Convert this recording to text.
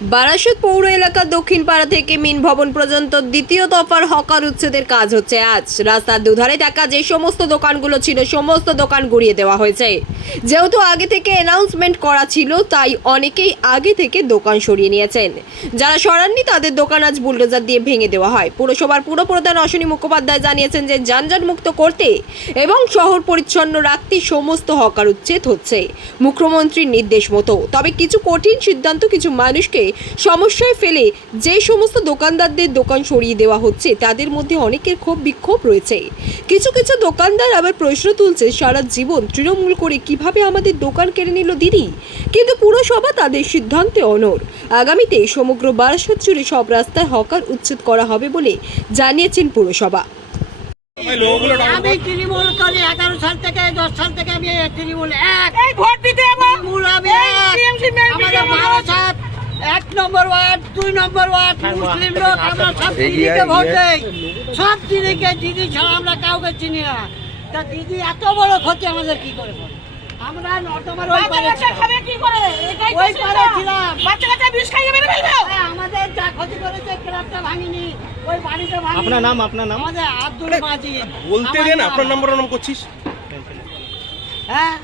বারাসত পৌর এলাকার দক্ষিণ পাড়া থেকে মিন ভবন পর্যন্ত দ্বিতীয় দফার হকার উচ্ছেদের কাজ হচ্ছে আজ। রাস্তার দুধারে থাকা যে সমস্ত দোকানগুলো ছিল, সমস্ত দোকান গুড়িয়ে দেওয়া হয়েছে। যেহেতু আগে থেকে অ্যানাউন্সমেন্ট করা ছিল, তাই অনেকেই আগে থেকে দোকান সরিয়ে নিয়েছেন। যারা সরাননি, তাদের দোকান আজ বুলডোজার দিয়ে ভেঙে দেওয়া হয়। পুরসভার পুরপ্রধান অশ্বিনী মুখোপাধ্যায় জানিয়েছেন যে, যানজট মুক্ত করতে এবং শহর পরিচ্ছন্ন রাখতে সমস্ত হকার উচ্ছেদ হচ্ছে। মুখ্যমন্ত্রীর নির্দেশ মতো। তবে কিছু কঠিন সিদ্ধান্ত কিছু মানুষকে সমস্যায় ফেলে যে সমস্ত দোকানদারদের দোকান সরিয়ে দেওয়া হচ্ছে তাদের মধ্যে অনেকের ক্ষোভ বিক্ষোভ রয়েছে। কিছু কিছু দোকানদার আবার প্রশ্ন তুলছে সারা জীবন তৃণমূল করে কীভাবে আমাদের দোকান কেড়ে নিল দিদি? কিন্তু পুরসভা তাদের সিদ্ধান্তে অনর আগামীতে সমগ্র বারাসাত জুড়ে সব রাস্তায় হকার উচ্ছেদ করা হবে বলে জানিয়েছেন পুরসভা। আমি তৃণমূল করি এগারো সাল থেকে দশ সাল থেকে আমি তৃণমূল এক। ভোট দিতে তৃণমূল আমি এই এক। TMC মেন আমাদের বিজেপি বারাসাত এক নম্বর ওয়ার্ড দুই নম্বর ওয়ার্ড মুসলিম লোক আমরা সব দিদিকে ভোট দেই। সব দিদিকে দিদি ছাড়া আমরা কাউকে চিনি না। তা দিদি এত বড় ক্ষতি আমাদের কি করে? আমরা নর্দমার ওই পারে খাবে কি করে? ওই পারে ছিলাম। বাচ্চা কাচ্চা বিষ খাইয়ে মেরে ফেলবে। হ্যাঁ, আমাদের যা ক্ষতি করেছে ক্লাবটা ভাঙিনি ওই বাড়িটা ভাঙিনি। আপনার নাম, আপনার নাম? আমাদের আব্দুল মাজিদ। বলতে দেন আপনার নাম্বার নাম করছিস? হ্যাঁ?